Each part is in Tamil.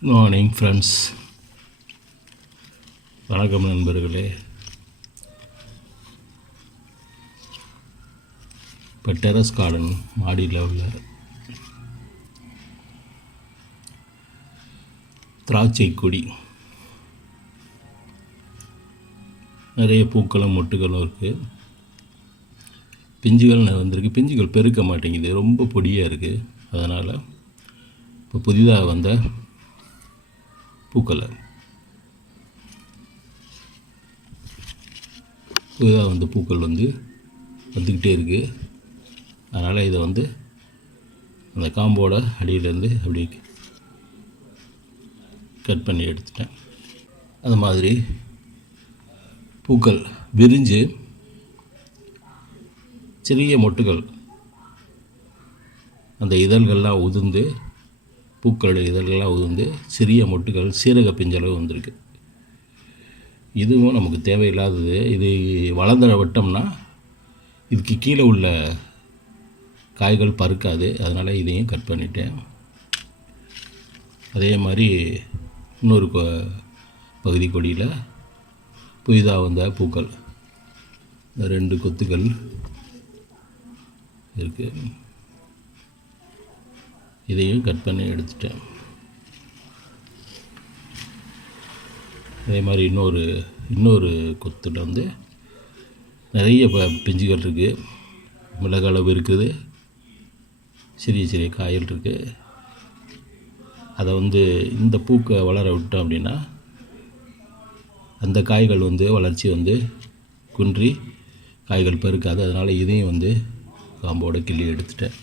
Good morning friends. வணக்கம் நண்பர்களே. இப்போ டெரஸ் கார்டன் மாடியில் உள்ள திராட்சை கொடி, நிறைய பூக்களும் மொட்டுகளும் இருக்குது. பிஞ்சுகள் வந்திருக்கு. பிஞ்சுகள் பெருக்க மாட்டேங்குது, ரொம்ப பொடியாக இருக்குது. அதனால் இப்போ புதிதாக வந்த பூக்களை புதிதாக வந்த பூக்கள் வந்துக்கிட்டே இருக்குது. அதனால் இதை அந்த காம்போட அடியிலேருந்து அப்படி கட் பண்ணி எடுத்துட்டேன். அது மாதிரி பூக்கள் விரிஞ்சு சிறிய மொட்டுகள், அந்த இதழ்கள்லாம் உதிர்ந்து, பூக்களுடைய இதழ்கள்லாம் உதிர்ந்து சிறிய மொட்டுகள் சீரக பிஞ்சளவு வந்திருக்கு. இதுவும் நமக்கு தேவையில்லாதது. இது வளர்ந்துட விட்டோம்னா இதுக்கு கீழே உள்ள காய்கள் பருக்காது. அதனால் இதையும் கட் பண்ணிட்டேன். அதே மாதிரி இன்னொரு பகுதி கொடியில் புதிதாக வந்த பூக்கள் 2 கொத்துகள் இருக்குது. இதையும் கட் பண்ணி எடுத்துட்டேன். அதே மாதிரி இன்னொரு கொத்தில் நிறைய பிஞ்சுகள் இருக்குது. மிளகளவு இருக்குது. சிறிய சிறிய காய்கள் இருக்குது. அதை இந்த பூக்கை வளர விட்டோம் அப்படின்னா அந்த காய்கள் வளர்ச்சி குன்றி காய்கள் பெருக்காது. அதனால் இதையும் காம்போட கிள்ளி எடுத்துட்டேன்.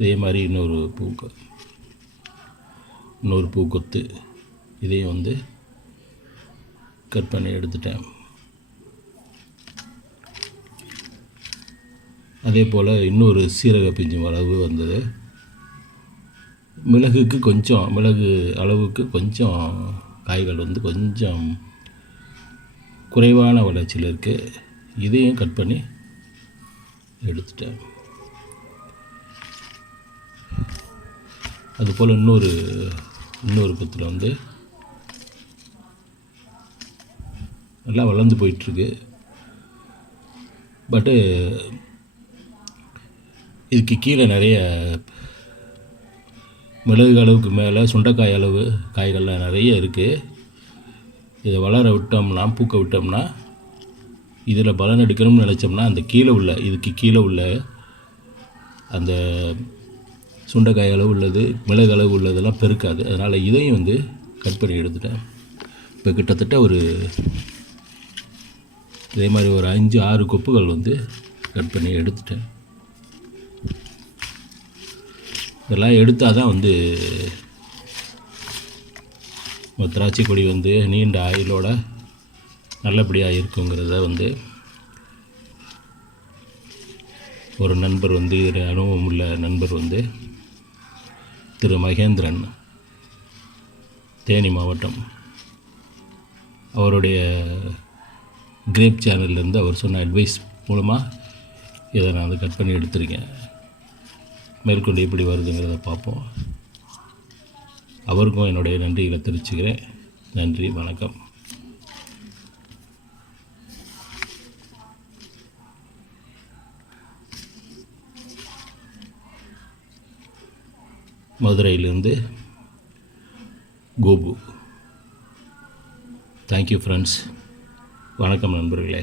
இதே மாதிரி இன்னொரு பூக்கொத்து, இதையும் கட் பண்ணி எடுத்துட்டேன். அதே போல் இன்னொரு சீரக பிஞ்சு அளவு வந்தது. மிளகு அளவுக்கு கொஞ்சம் காய்கள் கொஞ்சம் குறைவான வளர்ச்சியில் இருக்குது. இதையும் கட் பண்ணி எடுத்துட்டேன். அதுபோல் இன்னொரு கொத்தில் நல்லா வளர்ந்து போயிட்டுருக்கு. பட்டு இதுக்கு கீழே நிறைய மிளகு அளவுக்கு மேலே சுண்டைக்காய் அளவு காய்கள்லாம் நிறைய இருக்குது. இதை வளர விட்டோம்னா, பூக்க விட்டோம்னா, இதில் பலன் எடுக்கணும்னு நினச்சோம்னா இதுக்கு கீழே உள்ள அந்த சுண்டைக்காய் அளவு உள்ளது, மிளகு அளவு உள்ளதெல்லாம் பெருக்காது. அதனால் இதையும் கட் பண்ணி எடுத்துட்டேன். இப்போ கிட்டத்தட்ட இதே மாதிரி ஒரு 5-6 கொப்புகள் கட் பண்ணி எடுத்துட்டேன். இதெல்லாம் எடுத்தால் தான் திராட்சை கொடி நீண்ட ஆயுளோட நல்லபடியாக இருக்குங்கிறத ஒரு நண்பர் இதில் அனுபவம் உள்ள நண்பர் திரு மகேந்திரன், தேனி மாவட்டம், அவருடைய கிரேப் சேனல்லேருந்து அவர் சொன்ன அட்வைஸ் மூலமாக இதை நான் கட் பண்ணி எடுத்துருக்கேன். மேற்கொண்டு எப்படி வருதுங்கிறத பார்ப்போம். அவருக்கும் என்னுடைய நன்றிகளை தெரிவிச்சுக்கிறேன். நன்றி, வணக்கம். மதுரையிலிருந்து கோபு. Thank you friends. வணக்கம் நண்பர்களே.